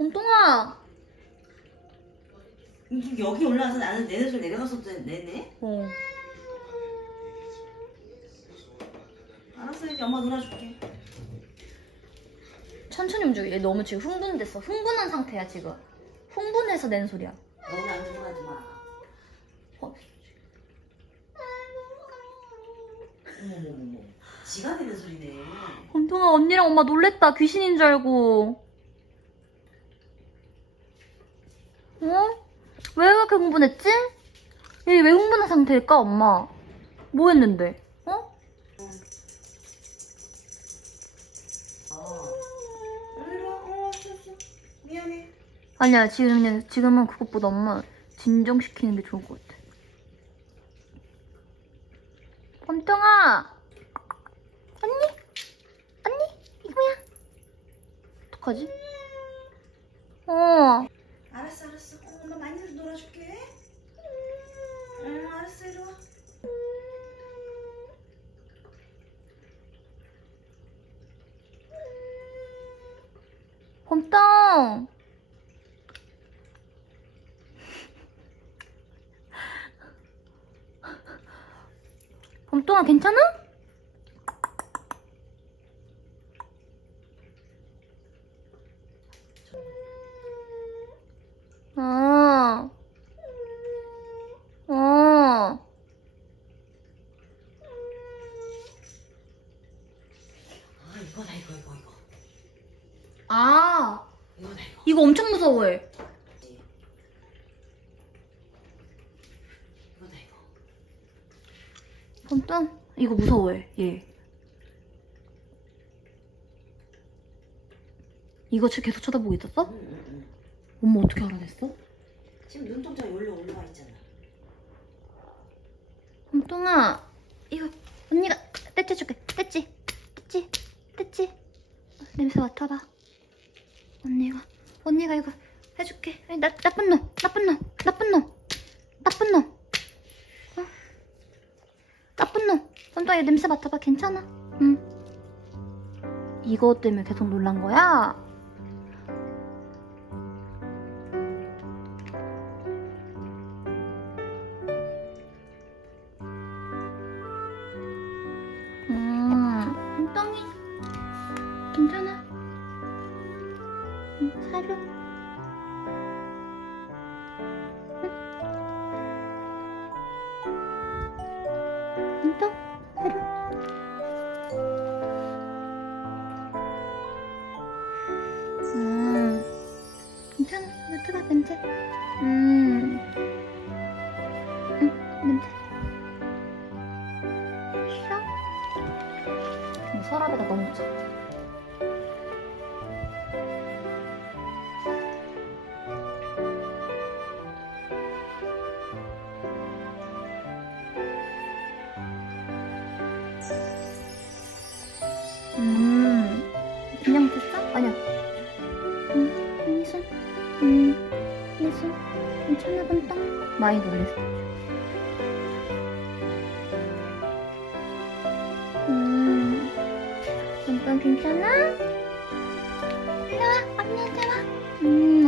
봄동아. 여기 올라와서 나는 내손 내려가서 내네? 어. 알았어 이제 엄마 놀아줄게 천천히 움직여. 얘 너무 지금 흥분됐어. 흥분한 상태야 지금. 흥분해서 낸 소리야. 너는 안 흥분하지 마 어. 어머머머머 지가 내는 소리네 봄동아 언니랑 엄마 놀랬다. 귀신인 줄 알고. 어? 왜 그렇게 흥분했지? 얘 왜 흥분한 상태일까 엄마? 뭐 했는데? 어? 미안해 아니야 지금 지금은 그것보다 엄마 진정시키는 게 좋을 것 같아. 봄동아 언니 언니 이거야. 어떡하지? 어 알았어 알았어. 어, 엄마 많이 놀아줄게. 응 알았어 이리 와. 봄동 봄동아 괜찮아? 어. 어. 아 이거다 이거 이거 이거. 아, 이거다 이거. 이거 엄청 무서워해. 이거다 이거. 봄동 이거 무서워해 얘. 이거 지금 계속 쳐다보고 있었어? 응응응. 엄마 어떻게 알아냈어? 지금 눈동자가 올려 올라와 있잖아. 봄동아 이거 언니가 떼찌줄게. 떼찌 떼찌 떼찌 냄새 맡아봐 언니가 언니가 이거 해줄게. 아니, 나, 나쁜 놈 나쁜 놈 나쁜 놈 나쁜 놈. 어? 나쁜 놈. 봄동아 이거 냄새 맡아봐. 괜찮아? 응. 이거 때문에 계속 놀란 거야? 괜찮아? 응, 사료. 응. 엉덩, 사료. 음, 괜찮아. 맡아봐, 냄새. 음, 응, 냄새. 서랍에다 넣어놓자. 음. 그냥 됐어? 아니야. 음, 한이슬. 음, 한이슬. 괜찮아, 본다. 많이 놀랬어. 음. 본다 괜찮아? 일로와, 언니한테 와. 음,